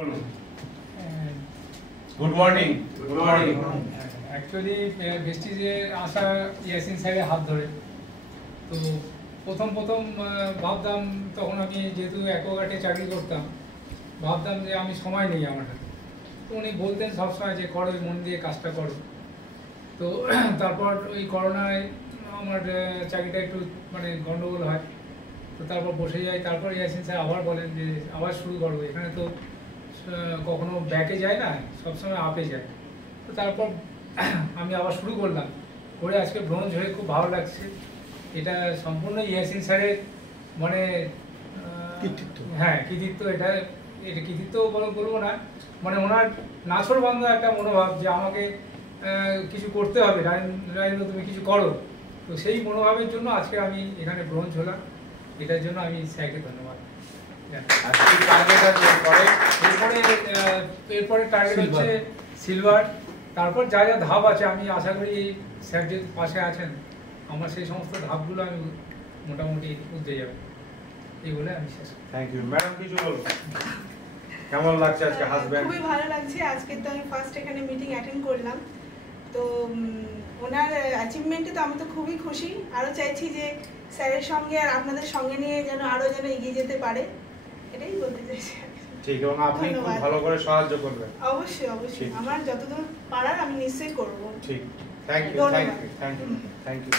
Good morning. Good morning. Actually ভেস্টিজে আসা ইয়াসিন স্যারের হাত ধরে তো প্রথম ভাবতাম, তখন আমি যেহেতু অ্যাকোয়াগার্ডে চাকরি করতাম, ভাবতাম যে আমি সময় নেই আমার হাতে। তো উনি বলতেন সবসময় যে করো, মন দিয়ে কাজটা করো। তো তারপর ওই করোনায় আমার চাকরিটা একটু গন্ডগোল হয়, তো তারপর বসে যাই। তারপর ইয়াসিন স্যার আবার বলেন যে আবার শুরু করো, এখানে তো কখনো ব্যাকে যায় না, সবসময় আপে যায়। তো তারপর আমি আবার শুরু করলাম, করে আজকে ব্রোঞ্জ হয়ে খুব ভালো লাগছে। এটা সম্পূর্ণ ইয়াসিন স্যারের কৃতিত্ব। এটা কৃতিত্ব বলবো না, ওনার নাছোড়বান্ধা একটা মনোভাব যে আমাকে কিছু করতে হবে, রাজেন্দ্র তুমি কিছু করো। তো সেই মনোভাবের জন্য আজকে আমি এখানে ব্রোঞ্জ হলাম। এটার জন্য আমি স্যারকে ধন্যবাদ। এরপরে টার্গেট হচ্ছে সিলভার। তারপর যা যা ধাপ আছে আমি আশা করি এই স্যার যে পাশে আছেন, আমার সেই সমস্ত ধাপগুলো আমি মোটামুটি উঠতে যাবে, এই বলে আমি শেষ। Thank you madam. কিছু বলুন, কেমন লাগছে আজকে হাজবেন্ড? খুবই ভালো লাগছে। আজকে তো আমি ফার্স্ট এখানে মিটিং অ্যাটেন্ড করলাম, তো ওনার অ্যাচিভমেন্টে তো আমি তো খুবই খুশি। আরও চাইছি যে স্যারের সঙ্গে আর আপনাদের সঙ্গে নিয়ে যেন এগিয়ে যেতে পারে, এটাই বলতে চাইছি। ঠিক, এবং আপনি খুব ভালো করে সাহায্য করবেন। অবশ্যই আমার যতদূর পারার আমি নিশ্চয়ই করব। ঠিক, থ্যাংক ইউ।